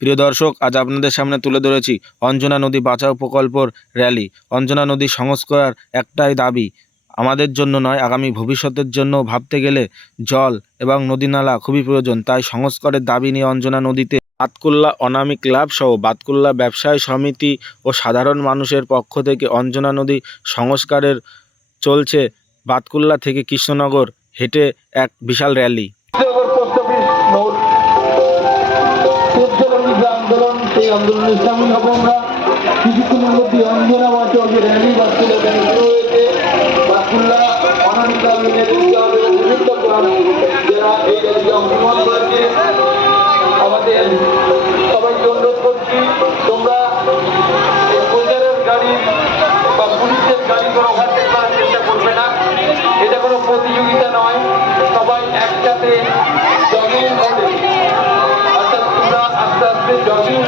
প্রিয় দর্শক, আজ আপনাদের সামনে তুলে ধরেছি অঞ্জনা নদী বাঁচাও প্রকল্পর র্যালি। অঞ্জনা নদী সংস্কার একটাই দাবি, আমাদের জন্য নয়, আগামী ভবিষ্যতের জন্য ভাবতে গেলে জল এবং নদীনালা খুবই প্রয়োজন। তাই সংস্কারের দাবি নিয়ে অঞ্জনা নদীতে বাতকুল্লা অনামী ক্লাব সহ বাতকুল্লা ব্যবসায়ী সমিতি ও সাধারণ মানুষের পক্ষ থেকে অঞ্জনা নদী সংস্কারের চলছে বাতকুল্লা থেকে কৃষ্ণনগর হেঁটে এক বিশাল র্যালি। আন্দোলন, সেই আন্দোলনে সামিল হব আমরা। কিছুক্ষণের মধ্যে অঞ্জনা বাঁচাও যে র্যালি বাতকুল্লা থেকে শুরু হয়েছে, বাতকুল্লা অনামী ক্লাবের নেতৃত্ব এবং বিভিন্ন ক্লাব যারা এই র্যালিতে অংশগ্রহণ করেছে, আমাদের সবাইকে অনুরোধ করছি, তোমরা এই প্রচারের গাড়ি বা পুলিশের গাড়ি করে ওভারটেক করার চেষ্টা করবে না। এটা কোনো প্রতিযোগিতা নয়, সবাই একসাথে জগিং করে, অর্থাৎ তোমরা আস্তে আস্তে জগিং